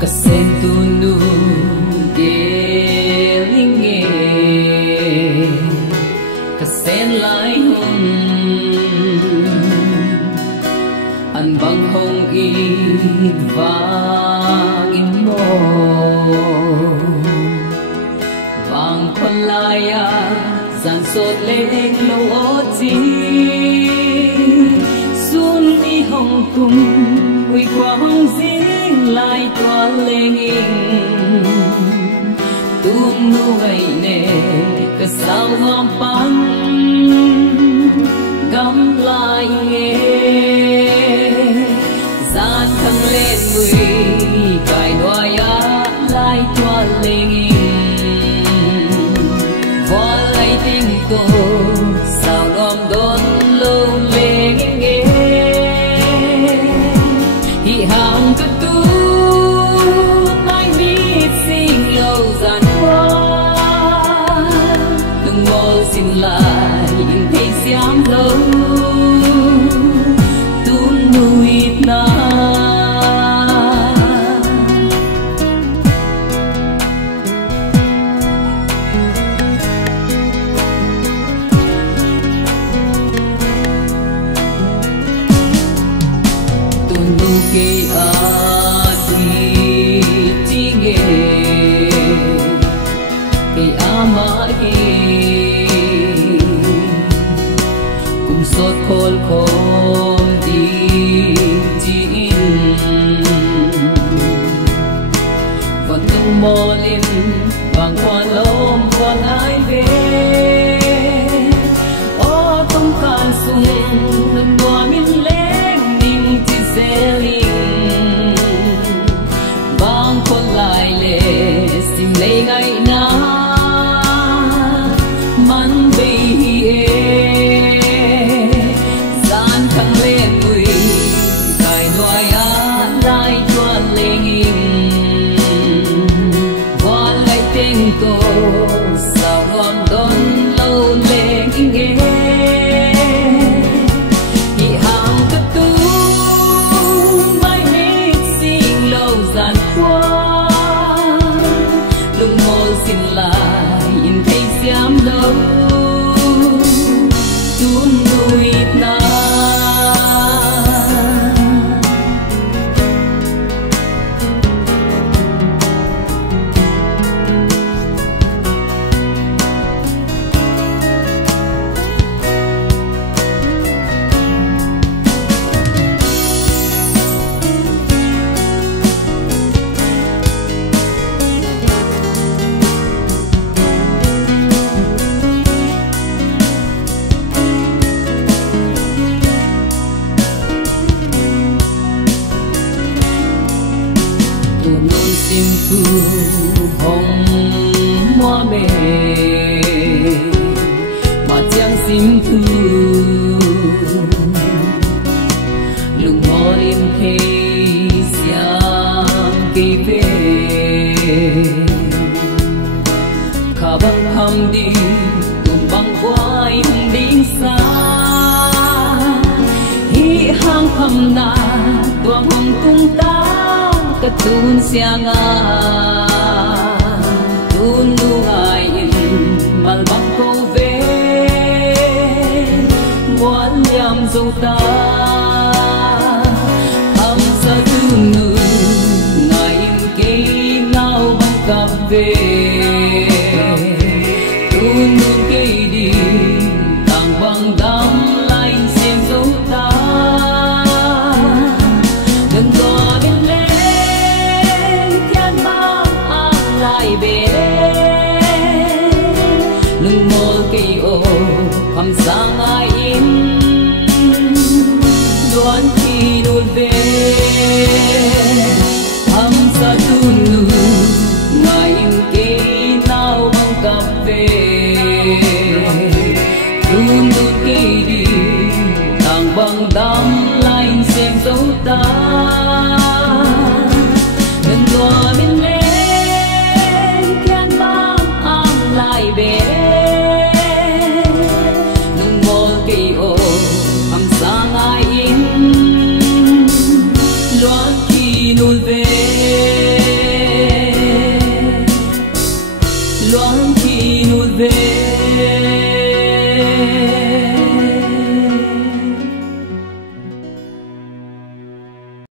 Kasentunu gelinge kasen lai hun an bang hong i vang in mo vang kon laya san sot leng lo o chi sun i hong tum ui qua hong zing lai toa leng in tum nu ngày nè ka sao ngom pan gam lai nghe gian thăng lên mùi cài đoài á lai toa leng in voa lai tình tô sao nom đón lâu leng nghe hi hàng cất tu mai biết xin lâu gian qua đừng mơ xin lại nhìn thấy xiám lâu tun nuôi na tun nu ke sốt khôn khôn đi chín vẫn tung mô lên vàng quan lôm quan ai về ô tung can sung lần mùa min lên ninh chỉ xe linh vàng con lại lệ sim lấy ngày na man bay sao ngon đón lâu lên nghe thì hàng cất tu mai biết xin lâu gian qua lùng mô xin lại nhìn thấy xiám lâu tuôn nuôi na sim tu hồng hoa mê mà chẳng sim tu lùng mò im thế xiang kỳ về khả băng hầm đi tùm băng quay đi xa hi hang hầm na tuang hồng tung ta tun siang a tun nu ngai in mal bang ko ve muan yam zo ta ham sa tun nu ngai in ke nau bang kap ve tun nu ke di tang bang dam lain sem zo ta hầm sang ai im đoán khi đôi về hầm sa tu nu ngày im kê nào băng cà phê